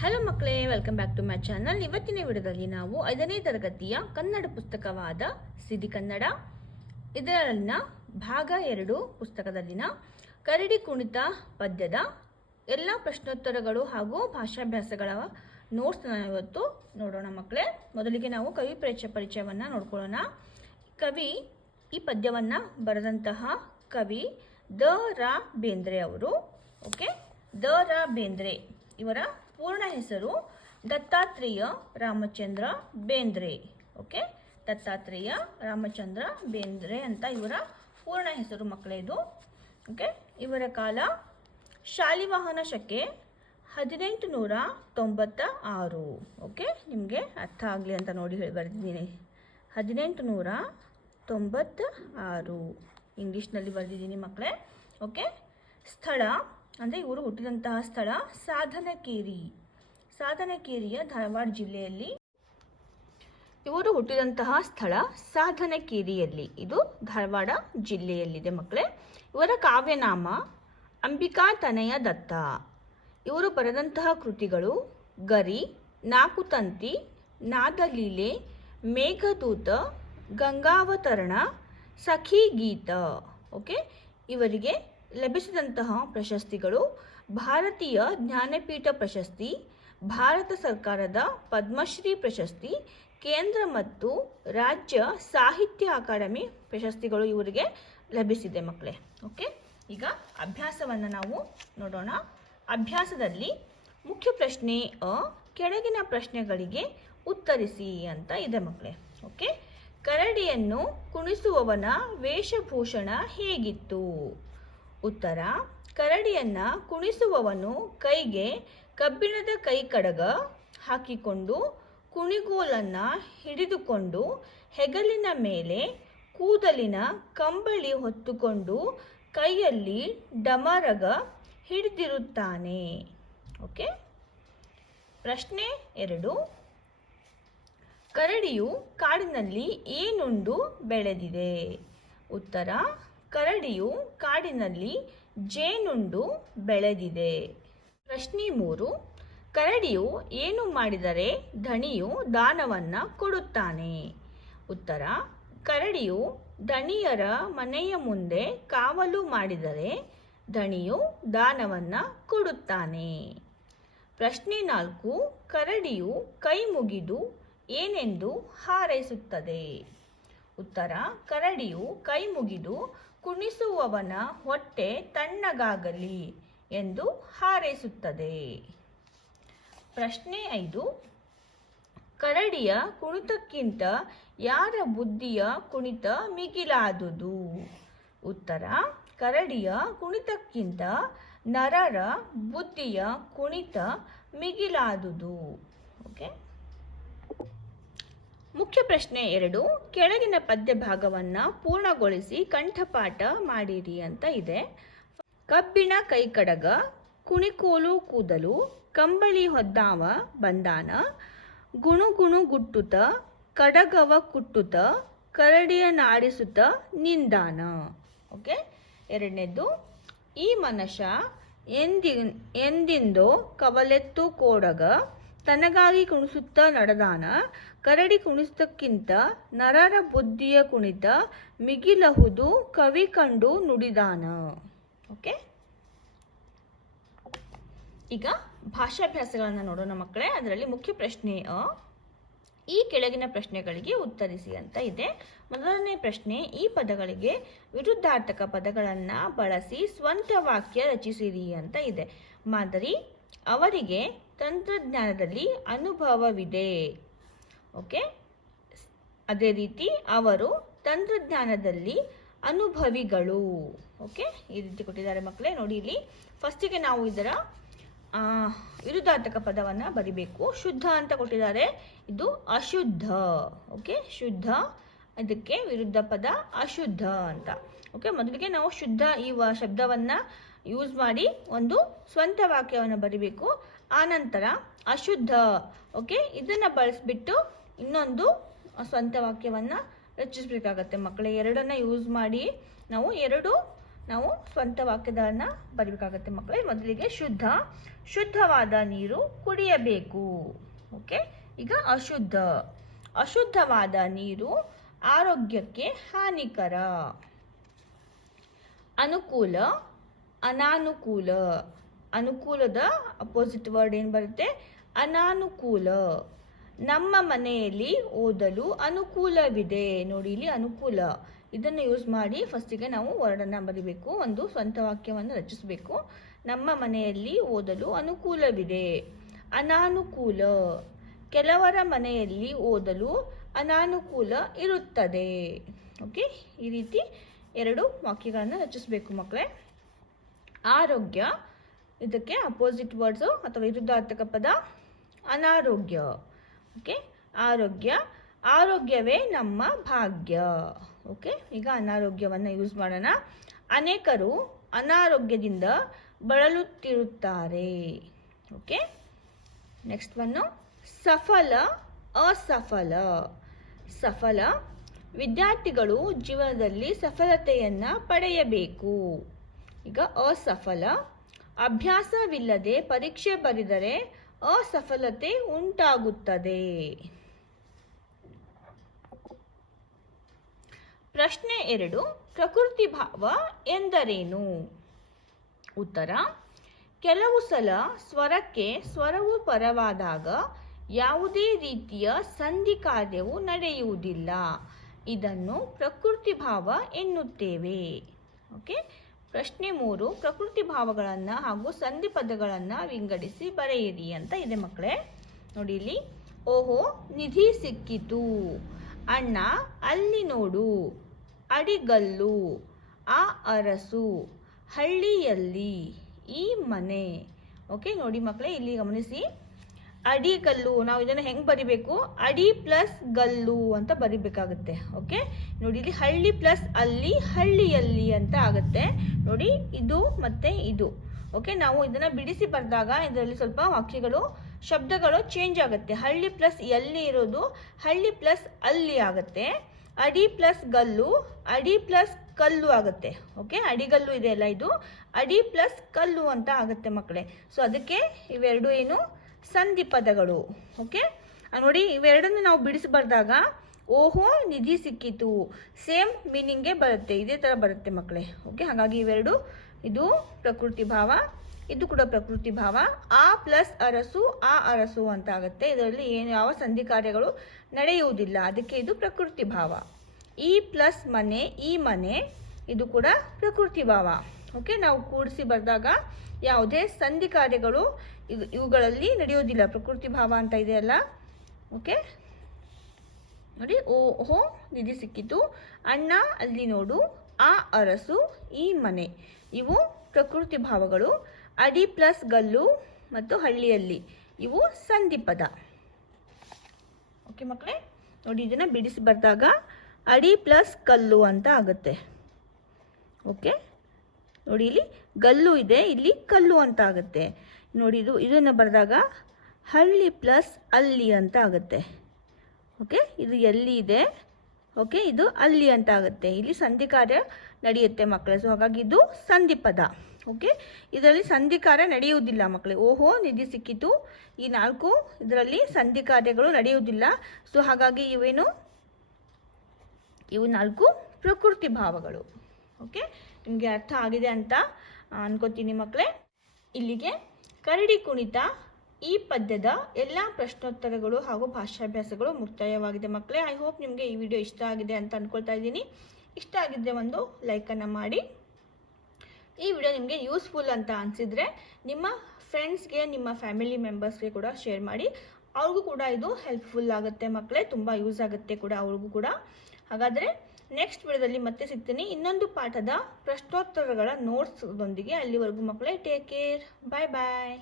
Hello ಮಕ್ಕಳೇ, welcome back to my channel. ಇವತ್ತಿನ ವಿಡಿಯೋದಲ್ಲಿ ನಾವು 5ನೇ ತರಗತಿಯ ಕನ್ನಡ ಪುಸ್ತಕವಾದ ಸಿರಿ ಕನ್ನಡ ಇದರಲ್ಲಿನ ಭಾಗ 2 ಪುಸ್ತಕದಲ್ಲಿನ ಕರಡಿ ಕುಣಿತ ಪದ್ಯದ ಎಲ್ಲ ಪ್ರಶ್ನೋತ್ತರಗಳು ಹಾಗೂ ಭಾಷಾಭ್ಯಾಸಗಳ ನೋಟ್ಸ್ ಇವತ್ತು ನೋಡೋಣ ಮಕ್ಕಳೇ. ಮೊದಲಿಗೆ ನಾವು ಕವಿ ಪರಿಚಯವನ್ನು ನೋಡ್ಕೊಳ್ಳೋಣ. ಕವಿ ಈ ಪದ್ಯವನ್ನು ಬರೆದಂತಹ ಕವಿ ದ.ರಾ. ಬೇಂದ್ರೆ ಅವರು. ಓಕೆ, ದ.ರಾ. ಬೇಂದ್ರೆ ಇವರ ಪೂರ್ಣ ಹೆಸರು ದತ್ತಾತ್ರೇಯ ರಾಮಚಂದ್ರ ಬೇಂದ್ರೆ. ಓಕೆ, ದತ್ತಾತ್ರೇಯ ರಾಮಚಂದ್ರ ಬೇಂದ್ರೆ ಅಂತ ಇವರ ಪೂರ್ಣ ಹೆಸರು ಮಕ್ಕಳೇ ಇದು. ಓಕೆ, ಇವರ ಕಾಲ ಶಾಲಿವಾಹನ ಶಕೆ 1896. ಓಕೆ, ನಿಮಗೆ ಅರ್ಥ ಆಗಲಿ ಅಂತ ನೋಡಿ ಬರೆದಿದ್ದೀನಿ. 1896 ಇಂಗ್ಲೀಷ್ನಲ್ಲಿ ಬರೆದಿದ್ದೀನಿ ಮಕ್ಕಳೇ. ಓಕೆ, ಸ್ಥಳ ಅಂದರೆ ಇವರು ಹುಟ್ಟಿದಂತಹ ಸ್ಥಳ ಸಾಧನಕೇರಿ. ಸಾಧನಕೇರಿಯ ಧಾರವಾಡ ಜಿಲ್ಲೆಯಲ್ಲಿ ಇವರು ಹುಟ್ಟಿದಂತಹ ಸ್ಥಳ ಸಾಧನಕೇರಿಯಲ್ಲಿ, ಇದು ಧಾರವಾಡ ಜಿಲ್ಲೆಯಲ್ಲಿದೆ ಮಕ್ಕಳೇ. ಇವರ ಕಾವ್ಯನಾಮ ಅಂಬಿಕಾ ತನಯ ದತ್ತ. ಇವರು ಬರೆದಂತಹ ಕೃತಿಗಳು ಗರಿ, ನಾಕುತಂತಿ, ನಾದಲೀಲೆ, ಮೇಘದೂತ, ಗಂಗಾವತರಣ, ಸಖಿ ಗೀತ. ಓಕೆ, ಇವರಿಗೆ ಲಭಿಸಿದಂತಹ ಪ್ರಶಸ್ತಿಗಳು ಭಾರತೀಯ ಜ್ಞಾನಪೀಠ ಪ್ರಶಸ್ತಿ, ಭಾರತ ಸರ್ಕಾರದ ಪದ್ಮಶ್ರೀ ಪ್ರಶಸ್ತಿ, ಕೇಂದ್ರ ಮತ್ತು ರಾಜ್ಯ ಸಾಹಿತ್ಯ ಅಕಾಡೆಮಿ ಪ್ರಶಸ್ತಿಗಳು ಇವರಿಗೆ ಲಭಿಸಿದೆ ಮಕ್ಕಳೇ. ಓಕೆ, ಈಗ ಅಭ್ಯಾಸವನ್ನು ನಾವು ನೋಡೋಣ. ಅಭ್ಯಾಸದಲ್ಲಿ ಮುಖ್ಯ ಪ್ರಶ್ನೆ ಕೆಳಗಿನ ಪ್ರಶ್ನೆಗಳಿಗೆ ಉತ್ತರಿಸಿ ಅಂತ ಇದೆ ಮಕ್ಕಳೇ. ಓಕೆ, ಕರಡಿಯನ್ನು ಕುಣಿಸುವವನ ವೇಷಭೂಷಣ ಹೇಗಿತ್ತು? ಉತ್ತರ: ಕರಡಿಯನ್ನ ಕುಣಿಸುವವನು ಕೈಗೆ ಕಬ್ಬಿಣದ ಕೈ ಕಡಗ ಹಾಕಿಕೊಂಡು ಕುಣಿಗೋಲನ್ನ ಹಿಡಿದುಕೊಂಡು ಹೆಗಲಿನ ಮೇಲೆ ಕೂದಲಿನ ಕಂಬಳಿ ಹೊತ್ತುಕೊಂಡು ಕೈಯಲ್ಲಿ ಡಮರಗ ಹಿಡಿದಿರುತ್ತಾನೆ. ಓಕೆ, ಪ್ರಶ್ನೆ 2. ಕರಡಿಯು ಕಾಡಿನಲ್ಲಿ ಏನುಂಡು ಬೆಳೆದಿದೆ? ಉತ್ತರ: ಕರಡಿಯು ಕಾಡಿನಲ್ಲಿ ಜೇನುಂಡು ಬೆಳೆದಿದೆ. ಪ್ರಶ್ನೆ 3. ಕರಡಿಯು ಏನು ಮಾಡಿದರೆ ದಣಿಯು ದಾನವನ್ನು ಕೊಡುತ್ತಾನೆ? ಉತ್ತರ: ಕರಡಿಯು ದಣಿಯರ ಮನೆಯ ಮುಂದೆ ಕಾವಲು ಮಾಡಿದರೆ ದಣಿಯು ದಾನವನ್ನು ಕೊಡುತ್ತಾನೆ. ಪ್ರಶ್ನೆ 4. ಕರಡಿಯು ಕೈ ಮುಗಿದು ಏನೆಂದು ಹಾರೈಸುತ್ತದೆ? ಉತ್ತರ: ಕರಡಿಯು ಕೈ ಮುಗಿದು ಕುಣಿಸುವವನ ಹೊಟ್ಟೆ ತಣ್ಣಗಾಗಲಿ ಎಂದು ಹಾರೈಸುತ್ತದೆ. ಪ್ರಶ್ನೆ 5. ಕರಡಿಯ ಕುಣಿತಕ್ಕಿಂತ ಯಾರ ಬುದ್ಧಿಯ ಕುಣಿತ ಮಿಗಿಲಾದುದು? ಉತ್ತರ: ಕರಡಿಯ ಕುಣಿತಕ್ಕಿಂತ ನರರ ಬುದ್ಧಿಯ ಕುಣಿತ ಮಿಗಿಲಾದುದು. ಓಕೆ, ಮುಖ್ಯ ಪ್ರಶ್ನೆ 2. ಕೆಳಗಿನ ಪದ್ಯ ಭಾಗವನ್ನು ಪೂರ್ಣಗೊಳಿಸಿ ಕಂಠಪಾಠ ಮಾಡಿರಿ ಅಂತ ಇದೆ. ಕಬ್ಬಿಣ ಕೈಕಡಗ, ಕುಣಿಕೋಲು ಕೂದಲು, ಕಂಬಳಿ ಹೊದ್ದಾವ ಬಂದಾನ, ಗುಣುಗುಣು ಗುಟ್ಟುತ, ಕಡಗವ ಕುಟ್ಟುತ, ಕರಡಿಯ ನಾಡಿಸುತ್ತ ನಿಂದಾನ. ಓಕೆ, 2ನೇದು: ಈ ಮನುಷ್ಯ ಎಂದಿಂದೋ ಕವಲೆತ್ತು ಕೋಡಗ, ತನಗಾಗಿ ಕುಣಿಸುತ್ತ ನಡೆದಾನ, ಕರಡಿ ಕುಣಿತಕ್ಕಿಂತ ನರರ ಬುದ್ಧಿಯ ಕುಣಿತ ಮಿಗಿಲಹುದು ಕವಿ ಕಂಡು ನುಡಿದಾನ. ಓಕೆ, ಈಗ ಭಾಷಾಭ್ಯಾಸಗಳನ್ನು ನೋಡೋಣ ಮಕ್ಕಳೇ. ಅದರಲ್ಲಿ ಮುಖ್ಯ ಪ್ರಶ್ನೆ ಈ ಕೆಳಗಿನ ಪ್ರಶ್ನೆಗಳಿಗೆ ಉತ್ತರಿಸಿ ಅಂತ ಇದೆ. ಮೊದಲನೇ ಪ್ರಶ್ನೆ: ಈ ಪದಗಳಿಗೆ ವಿರುದ್ಧಾರ್ಥಕ ಪದಗಳನ್ನು ಬಳಸಿ ಸ್ವಂತ ವಾಕ್ಯ ರಚಿಸಿರಿ ಅಂತ ಇದೆ. ಮಾದರಿ: ಅವರಿಗೆ ತಂತ್ರಜ್ಞಾನದಲ್ಲಿ ಅನುಭವವಿದೆ. ಓಕೆ, ಅದೇ ರೀತಿ ಅವರು ತಂತ್ರಜ್ಞಾನದಲ್ಲಿ ಅನುಭವಿಗಳು. ಓಕೆ, ಈ ರೀತಿ ಕೊಟ್ಟಿದ್ದಾರೆ ಮಕ್ಕಳೇ. ನೋಡಿ, ಇಲ್ಲಿ ಫಸ್ಟಿಗೆ ನಾವು ಇದರ ವಿರುದ್ಧಾರ್ಥಕ ಪದವನ್ನು ಬರಿಬೇಕು. ಶುದ್ಧ ಅಂತ ಕೊಟ್ಟಿದ್ದಾರೆ, ಇದು ಅಶುದ್ಧ. ಓಕೆ, ಶುದ್ಧ, ಇದಕ್ಕೆ ವಿರುದ್ಧ ಪದ ಅಶುದ್ಧ ಅಂತ. ಓಕೆ, ಮೊದಲಿಗೆ ನಾವು ಶುದ್ಧ ಈ ಶಬ್ದವನ್ನು ಯೂಸ್ ಮಾಡಿ ಒಂದು ಸ್ವಂತ ವಾಕ್ಯವನ್ನು ಬರಿಬೇಕು. ಆನಂತರ ಅಶುದ್ಧ, ಓಕೆ, ಇದನ್ನು ಬಳಸಿಬಿಟ್ಟು ಇನ್ನೊಂದು ಸ್ವಂತ ವಾಕ್ಯವನ್ನು ರಚಿಸಬೇಕಾಗತ್ತೆ ಮಕ್ಕಳೇ. ಎರಡನ್ನು ಯೂಸ್ ಮಾಡಿ ನಾವು ಸ್ವಂತ ವಾಕ್ಯಗಳನ್ನು ಬರಬೇಕಾಗತ್ತೆ ಮಕ್ಕಳೇ. ಮೊದಲಿಗೆ ಶುದ್ಧ, ಶುದ್ಧವಾದ ನೀರು ಕುಡಿಯಬೇಕು. ಓಕೆ, ಈಗ ಅಶುದ್ಧವಾದ ನೀರು ಆರೋಗ್ಯಕ್ಕೆ ಹಾನಿಕರ. ಅನುಕೂಲ, ಅನಾನುಕೂಲ. ಅನುಕೂಲದ ಅಪೋಸಿಟ್ ವರ್ಡ್ ಏನು ಬರುತ್ತೆ? ಅನಾನುಕೂಲ. ನಮ್ಮ ಮನೆಯಲ್ಲಿ ಓದಲು ಅನುಕೂಲವಿದೆ. ನೋಡಿ, ಇಲ್ಲಿ ಅನುಕೂಲ ಇದನ್ನು ಯೂಸ್ ಮಾಡಿ ಫಸ್ಟಿಗೆ ನಾವು ವರ್ಡನ್ನು ಬರಿಬೇಕು, ಒಂದು ಸ್ವಂತ ವಾಕ್ಯವನ್ನು ರಚಿಸಬೇಕು. ನಮ್ಮ ಮನೆಯಲ್ಲಿ ಓದಲು ಅನುಕೂಲವಿದೆ. ಅನಾನುಕೂಲ, ಕೆಲವರ ಮನೆಯಲ್ಲಿ ಓದಲು ಅನಾನುಕೂಲ ಇರುತ್ತದೆ. ಓಕೆ, ಈ ರೀತಿ 2 ವಾಕ್ಯಗಳನ್ನು ರಚಿಸಬೇಕು ಮಕ್ಕಳೇ. ಆರೋಗ್ಯ, ಇದಕ್ಕೆ ಅಪೋಸಿಟ್ ವರ್ಡ್ಸು ಅಥವಾ ವಿರುದ್ಧಾರ್ಥಕ ಪದ ಅನಾರೋಗ್ಯ. ಓಕೆ, ಆರೋಗ್ಯ, ಆರೋಗ್ಯವೇ ನಮ್ಮ ಭಾಗ್ಯ. ಓಕೆ, ಈಗ ಅನಾರೋಗ್ಯವನ್ನು ಯೂಸ್ ಮಾಡೋಣ. ಅನೇಕರು ಅನಾರೋಗ್ಯದಿಂದ ಬಳಲುತ್ತಿರುತ್ತಾರೆ. ಓಕೆ, ನೆಕ್ಸ್ಟ್ ಒನ್ನು ಸಫಲ, ಅಸಫಲ. ಸಫಲ, ವಿದ್ಯಾರ್ಥಿಗಳು ಜೀವನದಲ್ಲಿ ಸಫಲತೆಯನ್ನು ಪಡೆಯಬೇಕು. ಈಗ ಅಸಫಲ, ಅಭ್ಯಾಸವಿಲ್ಲದೆ ಪರೀಕ್ಷೆ ಬರೆದರೆ ಅಸಫಲತೆ ಉಂಟಾಗುತ್ತದೆ. ಪ್ರಶ್ನೆ 2, ಪ್ರಕೃತಿ ಭಾವ ಎಂದರೇನು? ಉತ್ತರ: ಕೆಲವು ಸಲ ಸ್ವರಕ್ಕೆ ಸ್ವರವು ಪರವಾದಾಗ ಯಾವುದೇ ರೀತಿಯ ಸಂಧಿ ಕಾರ್ಯವು ನಡೆಯುವುದಿಲ್ಲ. ಇದನ್ನು ಪ್ರಕೃತಿ ಭಾವ ಎನ್ನುತ್ತೇವೆ. ಓಕೆ, ಪ್ರಶ್ನೆ 3, ಪ್ರಕೃತಿ ಭಾವಗಳನ್ನು ಹಾಗೂ ಸಂಧಿ ಪದಗಳನ್ನು ವಿಂಗಡಿಸಿ ಬರೆಯಿರಿ ಅಂತ ಇದೆ ಮಕ್ಕಳೇ. ನೋಡಿ ಇಲ್ಲಿ, ಓಹೋ ನಿಧಿ ಸಿಕ್ಕಿತು, ಅಣ್ಣ ಅಲ್ಲಿ ನೋಡು, ಅಡಿಗಲ್ಲು, ಆ ಅರಸು, ಹಳ್ಳಿಯಲ್ಲಿ, ಈ ಮನೆ. ಓಕೆ, ನೋಡಿ ಮಕ್ಕಳೇ, ಇಲ್ಲಿ ಗಮನಿಸಿ, ಅಡಿಗಲ್ಲು ನಾವು ಇದನ್ನು ಹೆಂಗೆ ಬರಿಬೇಕು? ಅಡಿ ಪ್ಲಸ್ ಗಲ್ಲು ಅಂತ ಬರಿಬೇಕಾಗುತ್ತೆ. ಓಕೆ, ನೋಡಿ ಇಲ್ಲಿ ಹಳ್ಳಿ ಪ್ಲಸ್ ಅಲ್ಲಿ, ಹಳ್ಳಿಯಲ್ಲಿ ಅಂತ ಆಗುತ್ತೆ. ನೋಡಿ, ಇದು ಮತ್ತೆ ಇದು. ಓಕೆ, ನಾವು ಇದನ್ನು ಬಿಡಿಸಿ ಬರೆದಾಗ ಇದರಲ್ಲಿ ಸ್ವಲ್ಪ ವಾಕ್ಯಗಳು, ಶಬ್ದಗಳು ಚೇಂಜ್ ಆಗುತ್ತೆ. ಹಳ್ಳಿ ಪ್ಲಸ್ ಎಲ್ಲಿ ಇರೋದು ಹಳ್ಳಿ ಪ್ಲಸ್ ಅಲ್ಲಿ ಆಗುತ್ತೆ. ಅಡಿ ಪ್ಲಸ್ ಗಲ್ಲು ಅಡಿ ಪ್ಲಸ್ ಕಲ್ಲು ಆಗುತ್ತೆ. ಓಕೆ, ಅಡಿಗಲ್ಲು ಇದೆಯಲ್ಲ, ಇದು ಅಡಿ ಪ್ಲಸ್ ಕಲ್ಲು ಅಂತ ಆಗುತ್ತೆ ಮಕ್ಕಳೇ. ಸೊ ಅದಕ್ಕೆ ಇವೆರಡು ಏನು ಸಂಧಿ ಪದಗಳು. ಓಕೆ, ನೋಡಿ ಇವೆರಡನ್ನು ನಾವು ಬಿಡಿಸಿ ಬರೆದಾಗ ಓಹೋ ನಿಧಿ ಸಿಕ್ಕಿತು, ಸೇಮ್ ಮೀನಿಂಗೇ ಬರುತ್ತೆ, ಇದೇ ಥರ ಬರುತ್ತೆ ಮಕ್ಕಳೇ. ಓಕೆ, ಹಾಗಾಗಿ ಇವೆರಡು, ಇದು ಪ್ರಕೃತಿ ಭಾವ, ಇದು ಕೂಡ ಪ್ರಕೃತಿ ಭಾವ. ಆ ಪ್ಲಸ್ ಅರಸು, ಆ ಅರಸು ಅಂತ ಆಗುತ್ತೆ. ಇದರಲ್ಲಿ ಏನು ಯಾವ ಸಂಧಿ ಕಾರ್ಯಗಳು ನಡೆಯುವುದಿಲ್ಲ, ಅದಕ್ಕೆ ಇದು ಪ್ರಕೃತಿ ಭಾವ. ಈ ಪ್ಲಸ್ ಮನೆ, ಈ ಮನೆ, ಇದು ಕೂಡ ಪ್ರಕೃತಿ ಭಾವ. ಓಕೆ, ನಾವು ಕೂಡಿಸಿ ಬರೆದಾಗ ಯಾವುದೇ ಸಂಧಿ ಕಾರ್ಯಗಳು ಇವುಗಳಲ್ಲಿ ನಡೆಯೋದಿಲ್ಲ, ಪ್ರಕೃತಿ ಭಾವ ಅಂತ ಇದೆಯಲ್ಲ. ಓಕೆ, ನೋಡಿ, ಓಹೋ ನಿಧಿ ಸಿಕ್ಕಿತು, ಅಣ್ಣ ಅಲ್ಲಿ ನೋಡು, ಆ ಅರಸು, ಈ ಮನೆ, ಇವು ಪ್ರಕೃತಿ ಭಾವಗಳು. ಅಡಿ ಪ್ಲಸ್ ಗಲ್ಲು ಮತ್ತು ಹಳ್ಳಿಯಲ್ಲಿ, ಇವು ಸಂಧಿ ಪದ. ಓಕೆ ಮಕ್ಕಳೇ, ನೋಡಿ ಇದನ್ನು ಬಿಡಿಸಿ ಬರೆದಾಗ ಅಡಿ ಪ್ಲಸ್ ಕಲ್ಲು ಅಂತ ಆಗುತ್ತೆ. ಓಕೆ, ನೋಡಿ ಇಲ್ಲಿ ಗಲ್ಲು ಇದೆ, ಇಲ್ಲಿ ಕಲ್ಲು ಅಂತ ಆಗುತ್ತೆ. ನೋಡಿ ಇದನ್ನು ಬರೆದಾಗ ಹಳ್ಳಿ ಪ್ಲಸ್ ಅಲ್ಲಿ ಅಂತ ಆಗುತ್ತೆ. ಓಕೆ, ಇದು ಎಲ್ಲಿ ಇದೆ, ಓಕೆ, ಇದು ಅಲ್ಲಿ ಅಂತ ಆಗುತ್ತೆ. ಇಲ್ಲಿ ಸಂಧಿ ಕಾರ್ಯ ನಡೆಯುತ್ತೆ ಮಕ್ಕಳೇ. ಸೊ ಹಾಗಾಗಿ ಇದು ಸಂಧಿ ಪದ. ಓಕೆ, ಇದರಲ್ಲಿ ಸಂಧಿ ಕಾರ್ಯ ನಡೆಯುವುದಿಲ್ಲ ಮಕ್ಕಳೇ. ಓಹೋ ನಿಧಿ ಸಿಕ್ಕಿತು, ಈ 4 ಇದರಲ್ಲಿ ಸಂಧಿ ಕಾರ್ಯಗಳು ನಡೆಯುವುದಿಲ್ಲ. ಸೊ ಹಾಗಾಗಿ ಇವು 4 ಪ್ರಕೃತಿ ಭಾವಗಳು. ಓಕೆ, ನಿಮಗೆ ಅರ್ಥ ಆಗಿದೆ ಅಂತ ಅನ್ಕೋತೀನಿ ಮಕ್ಕಳೇ. ಇಲ್ಲಿಗೆ ಕರಡಿ ಕುಣಿತ ಈ ಪದ್ಯದ ಎಲ್ಲ ಪ್ರಶ್ನೋತ್ತರಗಳು ಹಾಗೂ ಭಾಷಾಭ್ಯಾಸಗಳು ಮುಕ್ತಾಯವಾಗಿದೆ ಮಕ್ಕಳೇ. ಐ ಹೋಪ್ ನಿಮಗೆ ಈ ವಿಡಿಯೋ ಇಷ್ಟ ಆಗಿದೆ ಅಂತ ಅಂದ್ಕೊಳ್ತಾ ಇದ್ದೀನಿ. ಇಷ್ಟ ಆಗಿದ್ದರೆ ಒಂದು ಲೈಕನ್ನು ಮಾಡಿ. ಈ ವಿಡಿಯೋ ನಿಮಗೆ ಯೂಸ್ಫುಲ್ ಅಂತ ಅನಿಸಿದರೆ ನಿಮ್ಮ ಫ್ರೆಂಡ್ಸ್ಗೆ, ನಿಮ್ಮ ಫ್ಯಾಮಿಲಿ ಮೆಂಬರ್ಸ್ಗೆ ಕೂಡ ಶೇರ್ ಮಾಡಿ. ಅವ್ರಿಗೂ ಕೂಡ ಇದು ಹೆಲ್ಪ್ಫುಲ್ ಆಗುತ್ತೆ ಮಕ್ಕಳೇ, ತುಂಬ ಯೂಸ್ ಆಗುತ್ತೆ ಕೂಡ ಅವ್ರಿಗೂ ಕೂಡ. ಹಾಗಾದರೆ ನೆಕ್ಸ್ಟ್ ವಿಡಿಯೋದಲ್ಲಿ ಮತ್ತೆ ಸಿಗ್ತೀನಿ ಇನ್ನೊಂದು ಪಾಠದ ಪ್ರಶ್ನೋತ್ತರಗಳ ನೋಟ್ಸ್ದೊಂದಿಗೆ. ಅಲ್ಲಿವರೆಗೂ ಮಕ್ಕಳೇ ಟೇಕ್ ಕೇರ್, ಬಾಯ್ ಬಾಯ್.